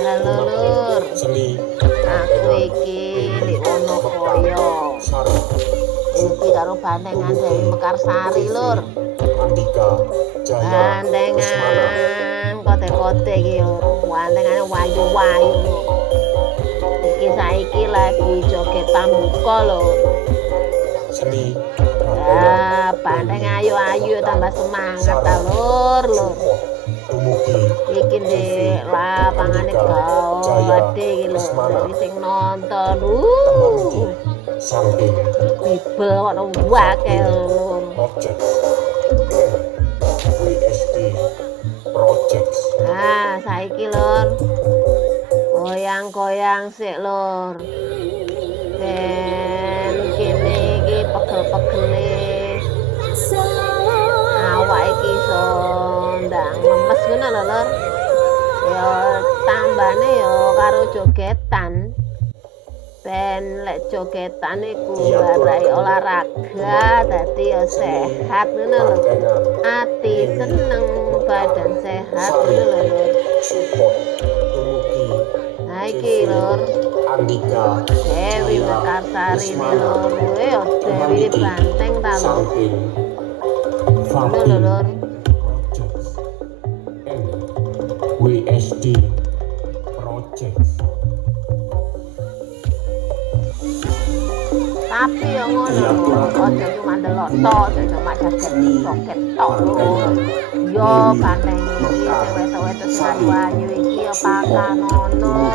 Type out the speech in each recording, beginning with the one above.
Halo Lur, aku iki di Wonokoyo. Iki karo bandengan Dewi Mekarsari Lur. Bandengan kote-kote iki Lur. Bandengane wayu-wayu. Iki saiki lagi joget pambuka Lur. Ya, bandeng ayu-ayu tambah semangat ta Lur. Iki di lapangane gawade iki lho, dadi sing nonton bibel ono wae lur. Nah, saiki lur. Goyang-goyang sik lur. Ben kene iki pegel-pegele. Awak iki iso ndang lemes ngono lho lur. Ya tambane ya karo jogetan. Ben lek jogetan iku ngarai olahraga dadi ya sehat ngono lho. Ati seneng, badan sehat ngono lho lur. Nah iki lur. Dewi Mekarsari ini lur. Ya Dewi Banteng ta lur. Ngono lho lur. WSD Project. Tapi ya ngono lho, aja cuma ndelok tok, aja cuma joget tok lho. Yo banteng iki sing wedok-wedok sing ayu iki ya pakanono.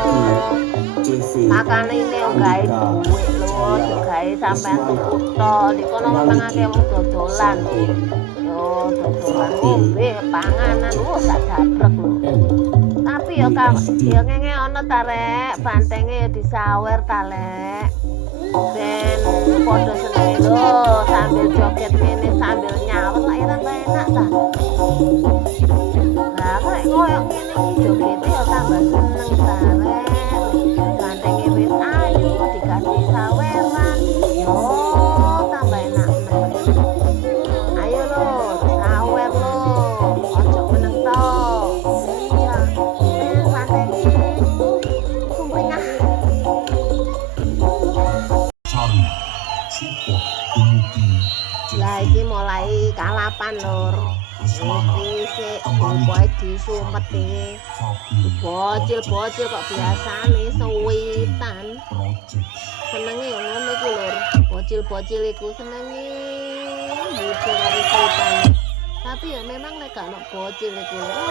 Makane ini yo gawe duit lho, yo gawe sampean tuku tok. Di kono memang akeh wong dodolan. Yo dodolan ngombe panganan sak dabrek lho. Tapi yo ngene ana ta rek, bantenge yo disawer ta lek. Ben padha seneng lho sambil joget ngene sambil nyawer lak enak ta. Lah kok koyo ngene iki jogete yo tambah seneng ta rek. Bantenge wis ayu dikasih saweran. Yo tambah enak meneh. Ayo lho, sawer lho. Ojo meneng tok. Iya. Bantenge sumringah. Lah iki mulai kalapan lur. Iki sik pokoke disumet iki. Bocil-bocil kok biasane suwitan. Senenge yo ngono iku lur. Bocil-bocil iku senenge lucu karo suwitan. Tapi ya memang nek gak ono bocil iku ora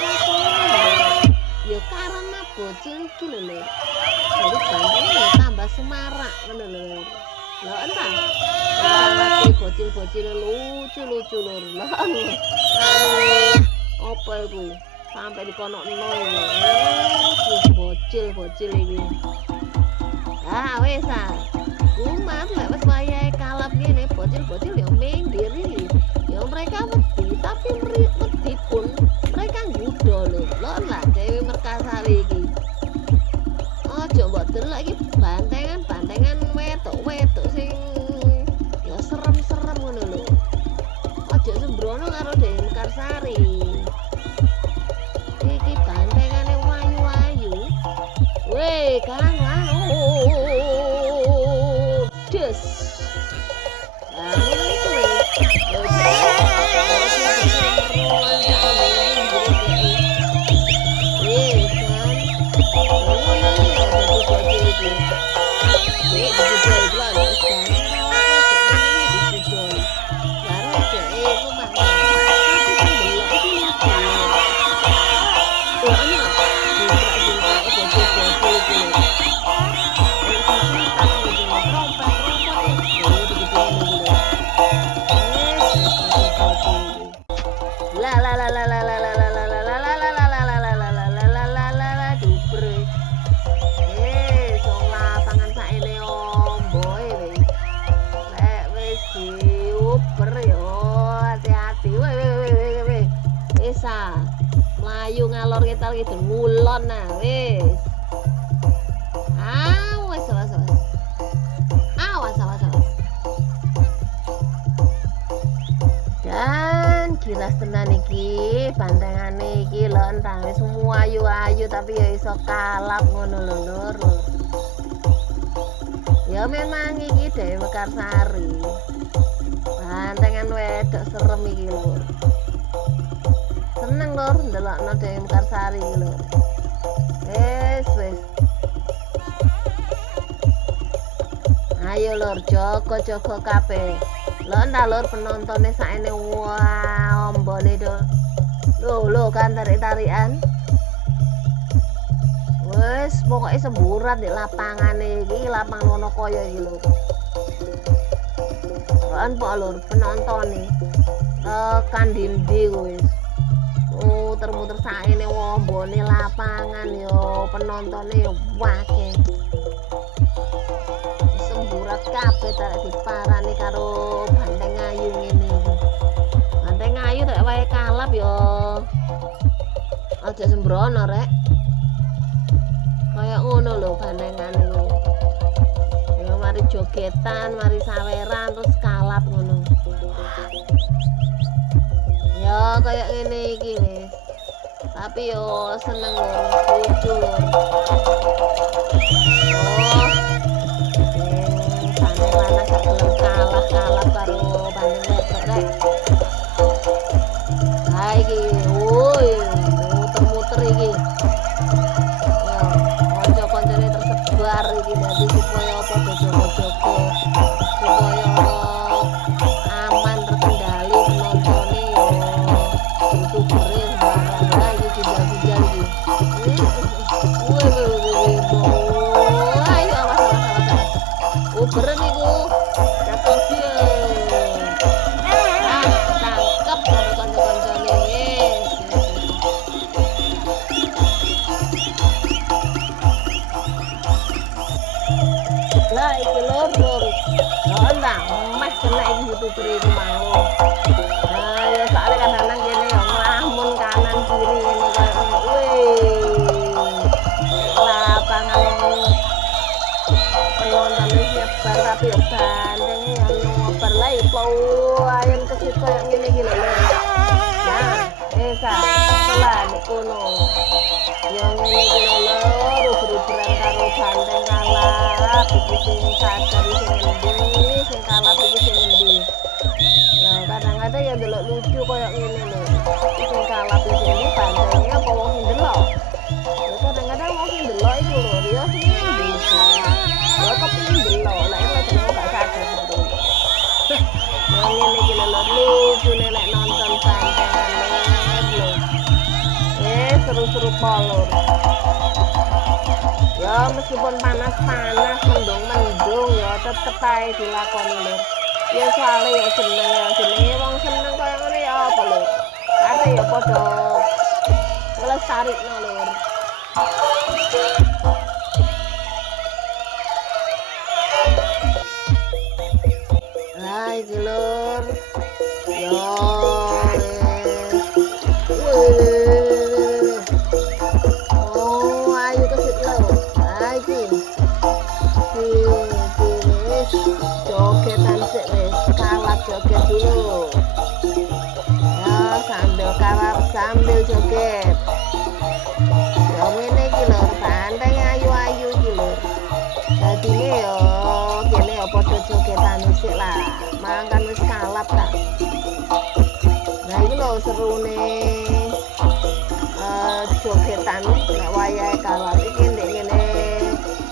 ya karena bocil iki lho lur. Jadi bantengnya ya tambah semarak ngono lho. Lho entah. Ngerti bocil-bocil lucu-lucu lur. Lah apa iku? Sampai dikonokno iki. Bocil-bocil iki. Ah wis ah. Kumat lek wis wayahe kalap ngene bocil-bocil ya minggir iki. Ya mereka wedi tapi wedi pun mereka nggudo lho. Lho lah Dewi Mekarsari iki. Ojo mbok delok iki bantengan wedok sing ya serem-serem ngono lho. Ojo sembrono karo Dewi Mekarsari. Iki bantengane wayu-wayu. Weh, kan des. Lah ngono iku ngalor kita gitu ngulon nah wis. Awas. Dan gilas tenan iki bantengane iki lho entah semua ayu-ayu tapi ya iso kalap ngono lho Lur. Ya memang iki Dewi Mekarsari. Bantengan wedok serem iki Lur. Seneng Lur ndelokno Dewi Mekarsari iki Lur. Wis. Ayo Lur, jogo kabeh. Lho ndak Lur penontonnya saene wah ombone do. Lho kan tarik-tarikan. Wes pokoknya semburat di lapangan iki, lapang Wonokoyo iki lho. Kan po Lur penonton nih. Tekan dindi wis. Muter-muter saene wombone lapangan yo penontonnya yo akeh. Semburat kabeh tarik diparani karo Banteng Ayu ngene iki. Banteng Ayu rek wae kalap yo. Aja sembrono rek. Kayak ngono lho bandengane lho. Ya mari jogetan, mari saweran terus kalap ngono. Ya kayak ngene iki wis. Tapi yo seneng lho, lucu lho. Oh. Sane panas gak gelem kalap karo bandeng rek. Ha iki, woi, muter-muter iki. Konco-koncone tersebar iki dadi supaya padha jogo-jogo supaya aman terkendali penontonnya yo youtubere sembarang iki ginjal-ginjal iki ayo awas uberen iku jatuh dia tangkep karo konco-koncone lah iki Lur ya ndang mas kena iki youtuber iku mau nah ya soalnya kadang-kadang kene ya nglamun kanan kiri ngene kaya wih lapangan penonton nyebar tapi ya bandengnya yang nyobar lah ipo ayen kesit kaya ngene iki lho nah setelah nek kono ya ngene iki lho uber-uberan karo banteng kalap iki sing sadar sing endi sing kalap iki sing endi ya kadang-kadang ya delok lucu koyo ngene lho sing kalap iki endi bantengnya apa wong sing delok ya kadang-kadang wong sing delok iku lho ya sing endi ya kepengin delok lek ora jenenge gak sadar betul ya ngene iki lho lucu nek nonton bantengan lho seru-seru polur ya meskipun panas-panas mendung-mendung ya tetep ae dilakoni Lur ya soalnya ya jenenge wong seneng kaya ngene ya apa lho ate ya padha nglestarikno Lur lah iki Lur yo jogetan sik wis kalap joget dulu ya sambil kalap sambil joget ya ngene iki lho banteng ayu-ayu iki lho dadine ya kene ya padha jogetan sik lah mangkan wis kalap ta nah iki lho serune jogetan nek wayahe kalap iki ndek ngene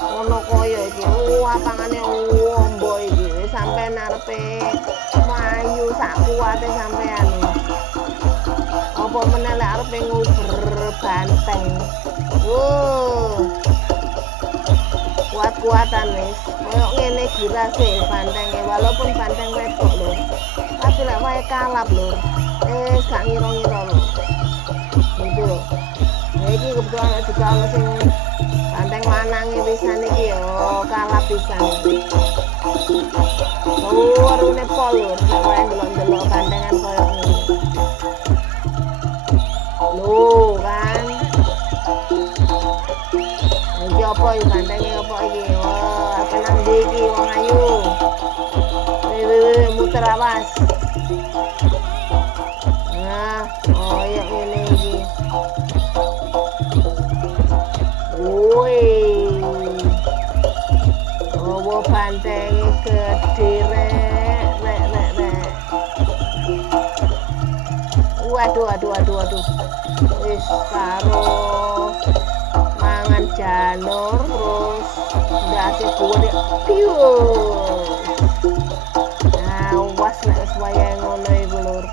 Wonokoyo iki lapangane ombo iki sampai narepe mayu sak kuwate sampean apa meneh lek arepe nguber banteng kuat-kuatan wis koyo ngene girase bantenge walaupun banteng wedok lho tapi lek wae kalap lho gak ngira-ngira lho gitu lho iki kebetulan juga ana sing banteng lanange pisan iki yo kalap pisan warune polur nek wae ndelok-ndelok bantengan koyo ngene lho kan Woi, bandenge apa iki? Wah, apa nang ndi iki wong ayu? Wih, muter awas. Nah, koyo ngene iki. Woi. Oh, bantenge gede rek. Waduh. Wis karo mangan janur terus ndase gede. Nah, awas nek wis wayahe ngono iku, Lur.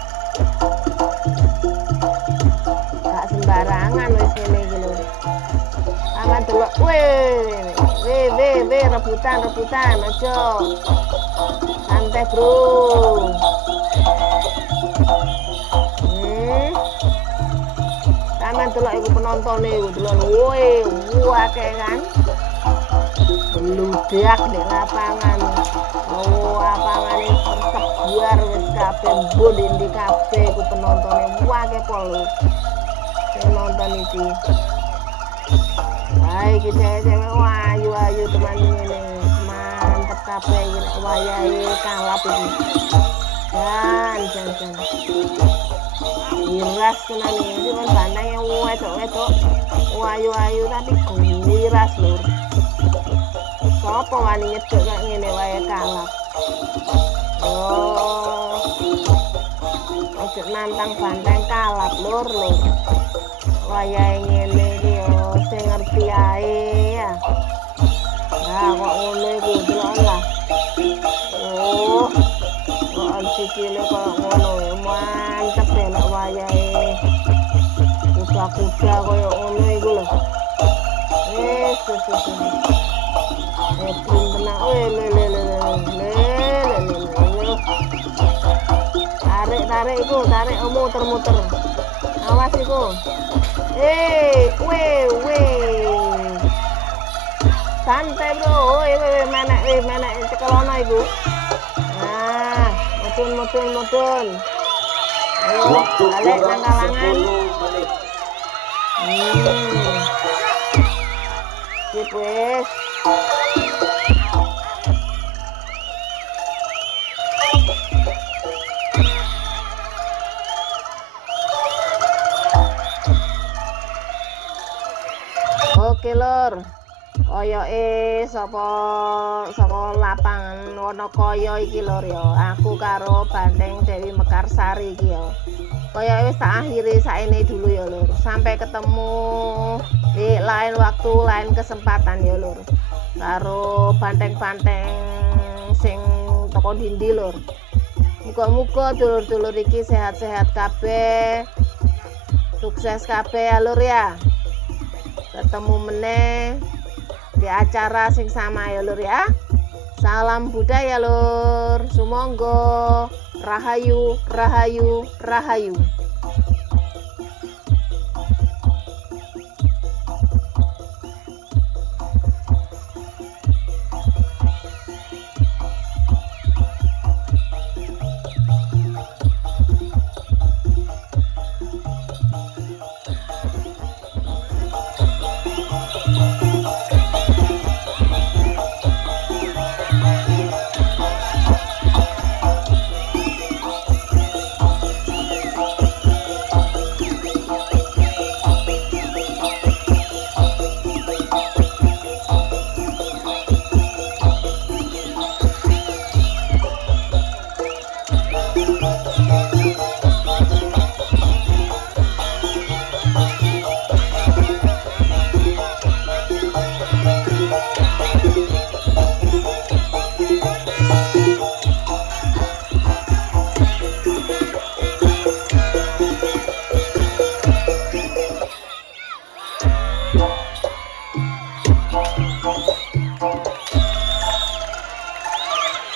Gak sembarangan wis ngene iki, Lur. Aman delok. Weh, rebutan aja. Santai, Bro. Aman delok iku penontone iku delok. Woi, akeh kan. Bludak nek lapangan. Oh, lapangane tersebar wis kabeh mbon ndi kabeh iku penontone. Akeh pol. Sing nonton iki. Hai, iki cewek ayu teman ngene. Mantep kabeh iki nek wayahe kalap iki. Jan. Wiras tenan iki kan bandenge wedok. Ayu tapi wiras, Lur. Sopo wani nyedek kaya ngene wae kalap. Oh. Ojo nantang banteng kalap, Lur. Wayahe ngene iki yo sing ngerti ae ya. Nah, kok ngono iku delok lah. Oh. Kok sikile kok ngono mantep nek wayahe. Kuda koyo ngono iku lho. Wis. Tenang. Tarik iku, muter. Awas iku. Santai, Bro. Menek cekelono iku. Nah, mudun. Ayo, balik nang kalangan. Sip wis. Oke, Lur. Koyoke saka lapangan Wonokoyo iki, Lur ya. Aku karo Banteng Dewi Mekarsari iki ya. Koyoke wis tak akhiri saene dulu ya, Lur. Sampai ketemu di lain waktu, lain kesempatan ya, Lur. Karo banteng-banteng sing toko dindi, Lur. Muga-muga dulur-dulur iki sehat-sehat kabeh. Sukses kabeh ya, Lur ya. Ketemu meneh di acara sing sama ya, Lur ya. Salam budaya, Lur. Sumangga. Rahayu.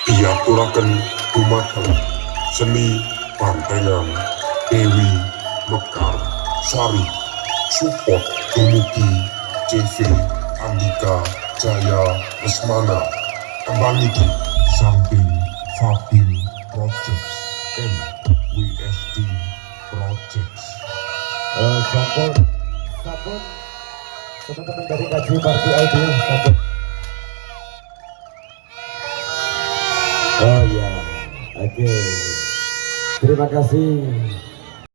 Diaturaken dumateng seni bantengan Dewi Mekarsari. Support dumugi CV Andika Jaya Lesmana. Tembang iki samping Fabil Projects and WSD Projects. Support teman-teman dari KJ Party Audio sampai. Oh ya, oke. Terima kasih